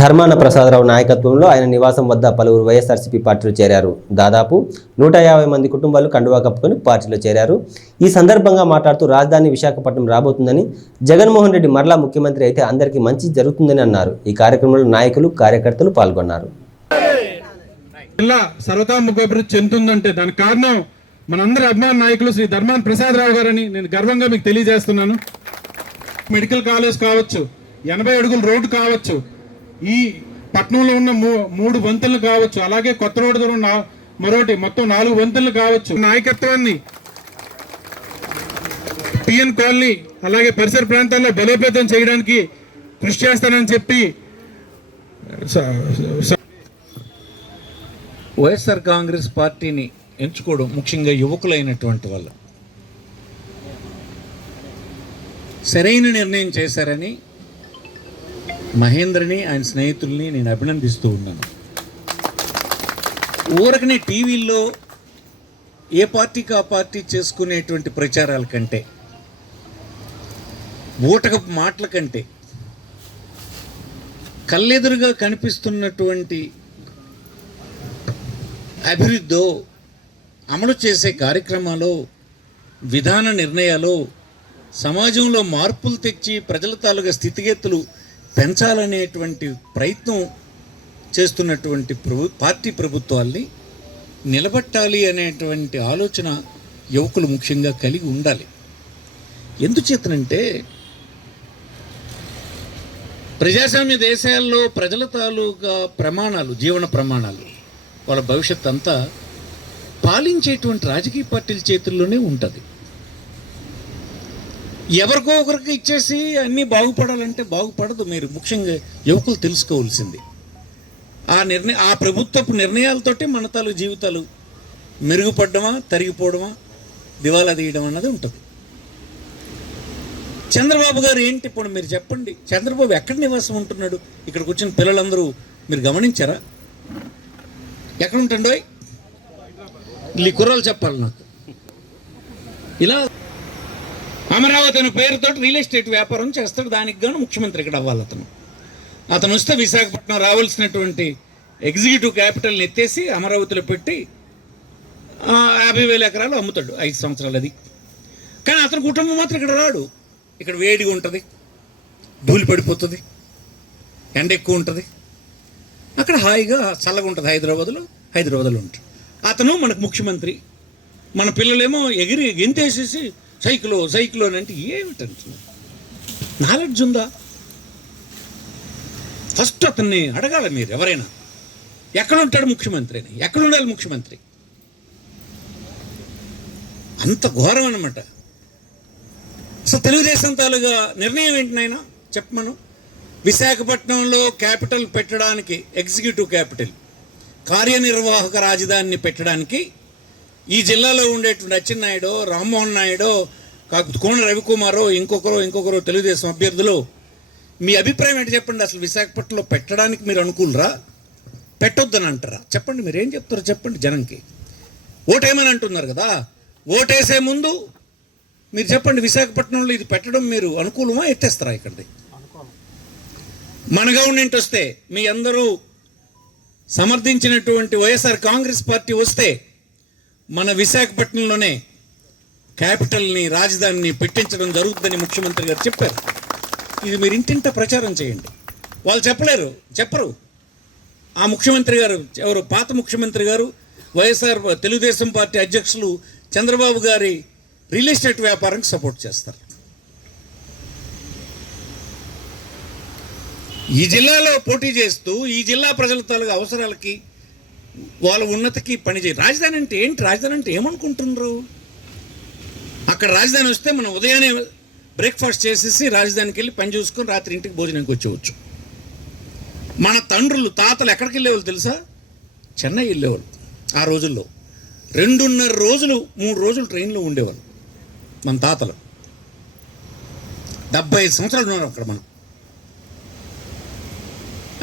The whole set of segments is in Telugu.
ధర్మాన ప్రసాదరావు నాయకత్వంలో ఆయన నివాసం వద్ద పలువురు వైఎస్ఆర్సీపీ పార్టీలో చేరారు. దాదాపు 150 మంది కుటుంబాలు కండువా కప్పుకొని పార్టీలో చేరారు. ఈ సందర్భంగా మాట్లాడుతూ రాజధాని విశాఖపట్నం రాబోతుందని, జగన్మోహన్ రెడ్డి మరలా ముఖ్యమంత్రి అయితే అందరికీ మంచి జరుగుతుందని అన్నారు. ఈ కార్యక్రమంలో నాయకులు, కార్యకర్తలు పాల్గొన్నారు. జిల్లా సర్వతోముఖాభివృద్ధి చెందుతుందంటే దానికి కారణం మనందరి అభిమాన నాయకులు శ్రీ ధర్మాన ప్రసాదరావు గారని నేను గర్వంగా మీకు తెలియజేస్తున్నాను. మెడికల్ కాలేజ్ కావచ్చు, 80 అడుగుల రోడ్డు కావచ్చు, ఈ పట్టణంలో ఉన్న 3 వంతెనలు కావచ్చు, అలాగే కొత్త రోడ్డు దూరం మరొకటి మొత్తం 4 వంతెనలు కావచ్చు. నాయకత్వాన్ని పిఎన్ కాలనీ అలాగే పరిసర ప్రాంతాల్లో బలోపేతం చేయడానికి కృషి చేస్తానని చెప్పి వైఎస్ఆర్ కాంగ్రెస్ పార్టీని ఎంచుకోవడం ముఖ్యంగా యువకులైనటువంటి వాళ్ళు సరైన నిర్ణయం చేశారని మహేంద్రని ఆయన స్నేహితుల్ని నేను అభినందిస్తూ ఉన్నాను. ఊరకనే టీవీల్లో ఏ పార్టీకి ఆ పార్టీ చేసుకునేటువంటి ప్రచారాల కంటే, ఊటకపు మాటల కంటే కళ్ళెదురుగా కనిపిస్తున్నటువంటి అభివృద్ధో, అమలు చేసే కార్యక్రమాలు, విధాన నిర్ణయాలు, సమాజంలో మార్పులు తెచ్చి ప్రజల తాలూకా స్థితిగతులు పెంచాలనేటువంటి ప్రయత్నం చేస్తున్నటువంటి పార్టీ ప్రభుత్వాల్ని నిలబెట్టాలి అనేటువంటి ఆలోచన యువకులు ముఖ్యంగా కలిగి ఉండాలి. ఎందుచేతనంటే ప్రజాస్వామ్య దేశాల్లో ప్రజల తాలూకా ప్రమాణాలు, జీవన ప్రమాణాలు, వాళ్ళ భవిష్యత్ అంతా పాలించేటువంటి రాజకీయ పార్టీల చేతుల్లోనే ఉంటుంది. ఎవరికో ఒకరికి ఇచ్చేసి అన్నీ బాగుపడాలంటే బాగుపడదు. మీరు ముఖ్యంగా యువకులు తెలుసుకోవాల్సింది ఆ ప్రభుత్వపు నిర్ణయాలతోటి మన తాలూకు జీవితాలు మెరుగుపడ్డమా, తరిగిపోవడమా, దివాలా తీయడం అన్నది ఉంటుంది. చంద్రబాబు గారు ఏంటి ఇప్పుడు మీరు చెప్పండి, చంద్రబాబు ఎక్కడ నివాసం ఉంటున్నాడు? ఇక్కడికి వచ్చిన పిల్లలందరూ మీరు గమనించారా? ఎక్కడ ఉంటుండో ఈ కుర్రాలు చెప్పాలి నాకు. ఇలా అమరావతి అనే పేరుతో రియల్ ఎస్టేట్ వ్యాపారం చేస్తాడు. దానికి గాను ముఖ్యమంత్రి ఇక్కడ అవ్వాలి. అతను వస్తే విశాఖపట్నం రావాల్సినటువంటి ఎగ్జిక్యూటివ్ క్యాపిటల్ని ఎత్తేసి అమరావతిలో పెట్టి 50,000 ఎకరాలు అమ్ముతాడు 5 సంవత్సరాలు. అది కానీ అతని కుటుంబం మాత్రం ఇక్కడ రాడు. ఇక్కడ వేడిగా ఉంటుంది, ధూళి పడిపోతుంది, ఎండ ఎక్కువ ఉంటుంది. అక్కడ హాయిగా చల్లగా ఉంటుంది. హైదరాబాద్లో ఉంటాడు. అతను మనకు ముఖ్యమంత్రి. మన పిల్లలేమో ఎగిరి గెంతేసేసి సైకిలో అని అంటే ఏమిటంటున్నారు? నాలెడ్జ్ ఉందా? ఫస్ట్ అతన్ని అడగాలి మీరు. ఎవరైనా ఎక్కడ ఉంటాడు ముఖ్యమంత్రి అని, ఎక్కడ ఉండాలి ముఖ్యమంత్రి? అంత ఘోరం అన్నమాట. అసలు తెలుగుదేశం తాలూగా నిర్ణయం ఏంటి నాయన చెప్పమను. విశాఖపట్నంలో క్యాపిటల్ పెట్టడానికి, ఎగ్జిక్యూటివ్ క్యాపిటల్, కార్యనిర్వాహక రాజధానిని పెట్టడానికి ఈ జిల్లాలో ఉండేటువంటి అచ్చెన్నాయుడు, రామ్మోహన్ నాయుడు, కాకపోతే కోన రవికుమారో ఇంకొకరో తెలుగుదేశం అభ్యర్థులు, మీ అభిప్రాయం ఏంటి చెప్పండి. అసలు విశాఖపట్నంలో పెట్టడానికి మీరు అనుకూలరా, పెట్టొద్దని అంటారా? చెప్పండి, మీరు ఏం చెప్తారో చెప్పండి జనంకి. ఓటేమని అంటున్నారు కదా, ఓటేసే ముందు మీరు చెప్పండి, విశాఖపట్నంలో ఇది పెట్టడం మీరు అనుకూలమా, ఎత్తేస్తారా? ఇక్కడిది మన గవర్నమెంట్ వస్తే, మీ అందరూ సమర్థించినటువంటి వైఎస్ఆర్ కాంగ్రెస్ పార్టీ వస్తే మన విశాఖపట్నంలోనే క్యాపిటల్ని, రాజధానిని పెట్టించడం జరుగుతుందని ముఖ్యమంత్రి గారు చెప్పారు. ఇది మీరు ఇంటింట ప్రచారం చేయండి. వాళ్ళు చెప్పరు. ఆ ముఖ్యమంత్రి గారు ఎవరు? పాత ముఖ్యమంత్రి గారు, వైఎస్ఆర్ తెలుగుదేశం పార్టీ అధ్యక్షులు చంద్రబాబు గారి రియల్ ఎస్టేట్ వ్యాపారానికి సపోర్ట్ చేస్తారు. ఈ జిల్లాలో పోటీ చేస్తూ ఈ జిల్లా ప్రజల తాలూకు అవసరాలకి, వాళ్ళ ఉన్నతికి పనిచేయ. రాజధాని అంటే ఏంటి? రాజధాని అంటే ఏమనుకుంటున్నారు? అక్కడ రాజధాని వస్తే మనం ఉదయాన్నే బ్రేక్ఫాస్ట్ చేసేసి రాజధానికి వెళ్ళి పని చూసుకొని రాత్రి ఇంటికి భోజనానికి వచ్చేవచ్చు. మన తండ్రులు, తాతలు ఎక్కడికి వెళ్ళేవాళ్ళు తెలుసా? చెన్నై వెళ్ళేవాళ్ళు. ఆ రోజుల్లో 2.5 రోజులు 3 రోజులు ట్రైన్లో ఉండేవాళ్ళు మన తాతలు. 75 సంవత్సరాలు ఉన్నారు అక్కడ. మనం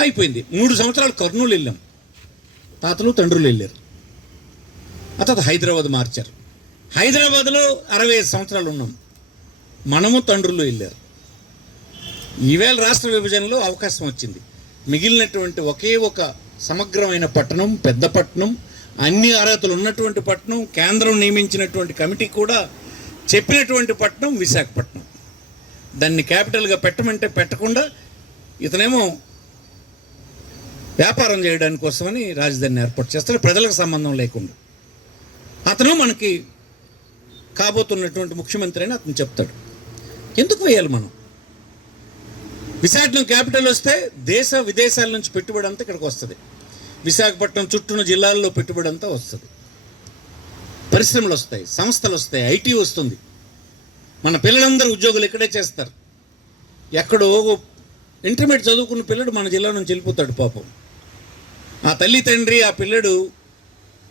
అయిపోయింది. 3 సంవత్సరాలు కర్నూలు వెళ్ళాం, తాతలు తండ్రులు వెళ్ళారు. ఆ తర్వాత హైదరాబాద్ మార్చారు. హైదరాబాద్లో 65 సంవత్సరాలు ఉన్నాం, మనము తండ్రులు వెళ్ళారు. ఈవేళ రాష్ట్ర విభజనలో అవకాశం వచ్చింది. మిగిలినటువంటి ఒకే ఒక సమగ్రమైన పట్టణం, పెద్ద పట్టణం, అన్ని అర్హతలు ఉన్నటువంటి పట్టణం, కేంద్రం నియమించినటువంటి కమిటీ కూడా చెప్పినటువంటి పట్టణం విశాఖపట్నం. దాన్ని క్యాపిటల్గా పెట్టమంటే పెట్టకుండా ఇతనేమో వ్యాపారం చేయడానికి కోసమని రాజధానిని ఏర్పాటు చేస్తాడు, ప్రజలకు సంబంధం లేకుండా. అతను మనకి కాబోతున్నటువంటి ముఖ్యమంత్రి అని అతను చెప్తాడు. ఎందుకు వేయాలి మనం? విశాఖపట్నం క్యాపిటల్ వస్తే దేశ విదేశాల నుంచి పెట్టుబడి అంతా ఇక్కడికి వస్తుంది. విశాఖపట్నం చుట్టూన జిల్లాల్లో పెట్టుబడి అంతా వస్తుంది. పరిశ్రమలు వస్తాయి, సంస్థలు వస్తాయి, ఐటీ వస్తుంది. మన పిల్లలందరూ ఉద్యోగులు ఇక్కడే చేస్తారు. ఎక్కడో ఇంటర్మీడియట్ చదువుకున్న పిల్లడు మన జిల్లా నుంచి వెళ్ళిపోతాడు పాపం. ఆ తల్లి తండ్రి ఆ పిల్లడు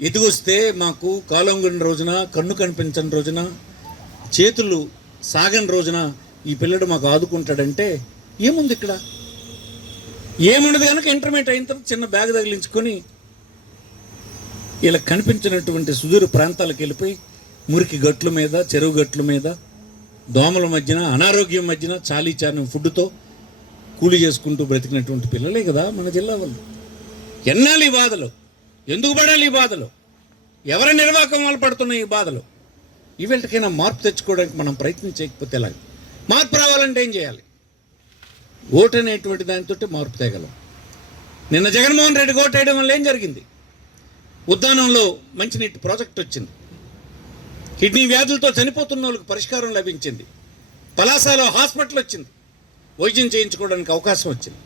ఎదిగొస్తే మాకు కాలంగుని రోజున, కన్ను కనిపించని రోజున, చేతులు సాగని రోజున ఈ పిల్లడు మాకు ఆదుకుంటాడంటే ఏముంది ఇక్కడ? ఏముండదు కనుక ఇంటర్మీడియట్ అయిన తర్వాత చిన్న బ్యాగ్ తగిలించుకొని ఇలా కనిపించినటువంటి సుదూర ప్రాంతాలకు వెళ్ళిపోయి మురికి గట్ల మీద, చెరువు గట్ల మీద, దోమల మధ్యన, అనారోగ్యం మధ్యన చాలీ చాలని ఫుడ్తో కూలి చేసుకుంటూ బ్రతికినటువంటి పిల్లలే కదా మన జిల్లా వాళ్ళు. ఎన్నాళ్ళు ఈ బాధలు? ఎందుకు పడాలి ఈ బాధలు? ఎవరి నిర్వాహకం వల్ల పడుతున్నాయి ఈ బాధలు? ఈవేళకైనా మార్పు తెచ్చుకోవడానికి మనం ప్రయత్నం చేయకపోతే ఎలాగ? మార్పు రావాలంటే ఏం చేయాలి? ఓటు అనేటువంటి దానితో మార్పు తేగలం. నిన్న జగన్మోహన్ రెడ్డి ఓటు వేయడం వల్ల ఏం జరిగింది? ఉద్దానంలో మంచినీటి ప్రాజెక్ట్ వచ్చింది. కిడ్నీ వ్యాధులతో చనిపోతున్న వాళ్ళకి పరిష్కారం లభించింది. పలాసలో హాస్పిటల్ వచ్చింది, వైద్యం చేయించుకోవడానికి అవకాశం వచ్చింది.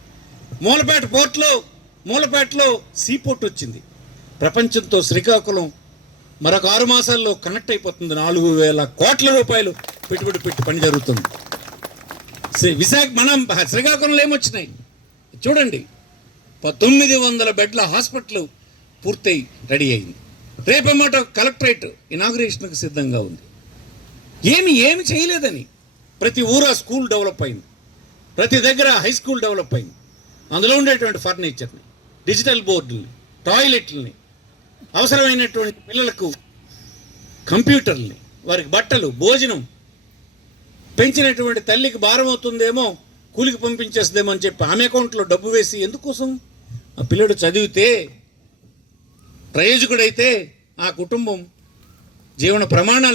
మూలపేటలో సీపోర్ట్ వచ్చింది. ప్రపంచంతో శ్రీకాకుళం మరొక 6 మాసాల్లో కనెక్ట్ అయిపోతుంది. 4,000 కోట్ల రూపాయలు పెట్టుబడి పెట్టి పని జరుగుతుంది. మనం శ్రీకాకుళంలో ఏమొచ్చినాయి చూడండి. 1900 బెడ్ల హాస్పిటల్ పూర్తయి రెడీ అయింది. రేపమాట కలెక్టరేట్ ఇనాగ్రేషన్కి సిద్ధంగా ఉంది. ఏమి చేయలేదని. ప్రతి ఊర స్కూల్ డెవలప్ అయింది, ప్రతి దగ్గర హై స్కూల్ డెవలప్ అయింది. అందులో ఉండేటువంటి ఫర్నిచర్ని, డిజిటల్ బోర్డుల్ని, టాయిలెట్లని, అవసరమైనటువంటి పిల్లలకు కంప్యూటర్ని, వారికి బట్టలు, భోజనం, పెంచినటువంటి తల్లికి భారం అవుతుందేమో, కూలికి పంపించేస్తుందేమో అని చెప్పి ఆమె అకౌంట్లో డబ్బు వేసి, ఎందుకోసం? ఆ పిల్లడు చదివితే, ప్రయోజకుడైతే ఆ కుటుంబం జీవన ప్రమాణాలు